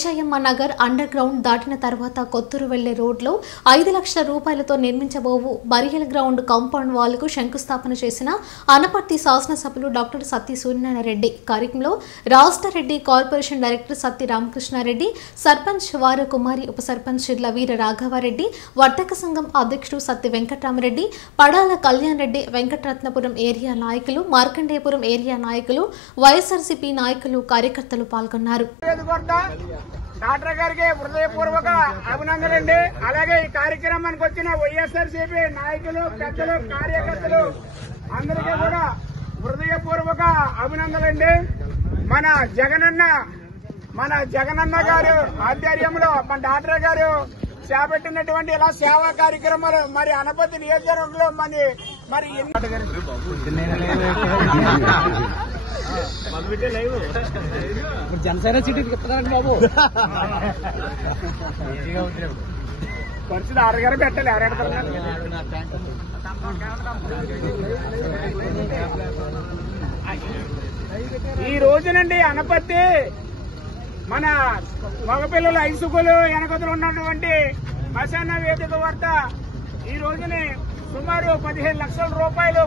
శేషయ్యమ్మ Nagar under ground దాటిన తర్వాత కొత్తూరు వెళ్లే రోడ్లో 5 లక్షల రూపాయలతో నిర్మించబోవు బరియల్ గ్రౌండ్ కాంపౌండ్ వాల్కు శంకుస్థాపన చేసిన అనపర్తి శాసనసభ్యులు డాక్టర్ సత్తి సూర్యనారాయణ రెడ్డి. కార్యక్రమంలో రాష్ట్ర రెడ్డి కార్పొరేషన్ డైరెక్టర్ సత్తి రామకృష్ణారెడ్డి, సర్పంచ్ వారు కుమారి, ఉప సర్పంచ్ షిర్ల వీర రాఘవారెడ్డి, వర్తక సంఘం అధ్యక్షుడు సత్తి వెంకటరామరెడ్డి, పడాల కళ్యాణ్ రెడ్డి, వెంకటరత్నపురం ఏరియా నాయకులు, మార్కండేయపురం ఏరియా నాయకులు, వైఎస్ఆర్సీపీ నాయకులు, కార్యకర్తలు పాల్గొన్నారు. డాక్టర్ గారికి హృదయపూర్వక అభినందనలండి. అలాగే ఈ కార్యక్రమానికి వచ్చిన వైఎస్ఆర్సీపీ నాయకులు, పెద్దలు, కార్యకర్తలు అందరికీ కూడా హృదయపూర్వక అభినందనలండి. మన జగనన్న గారు ఆధ్వర్యంలో మన డాక్టర్ గారు చేపట్టినటువంటి ఇలా సేవా కార్యక్రమాలు మరి అనపర్తి నియోజకవర్గంలో మరి జనసేన సీటు చెప్తారండి బాబు. ఖర్చులు ఆరుగారు పెట్టాలి. ఎవరెడతారు ఈ రోజునండి అనపర్తి మన మగపిల్లల హై స్కూల్ వెనకతలు ఉన్నటువంటి మసానా వేదిక వద్ద ఈ రోజుని సుమారు 15 లక్షల రూపాయలు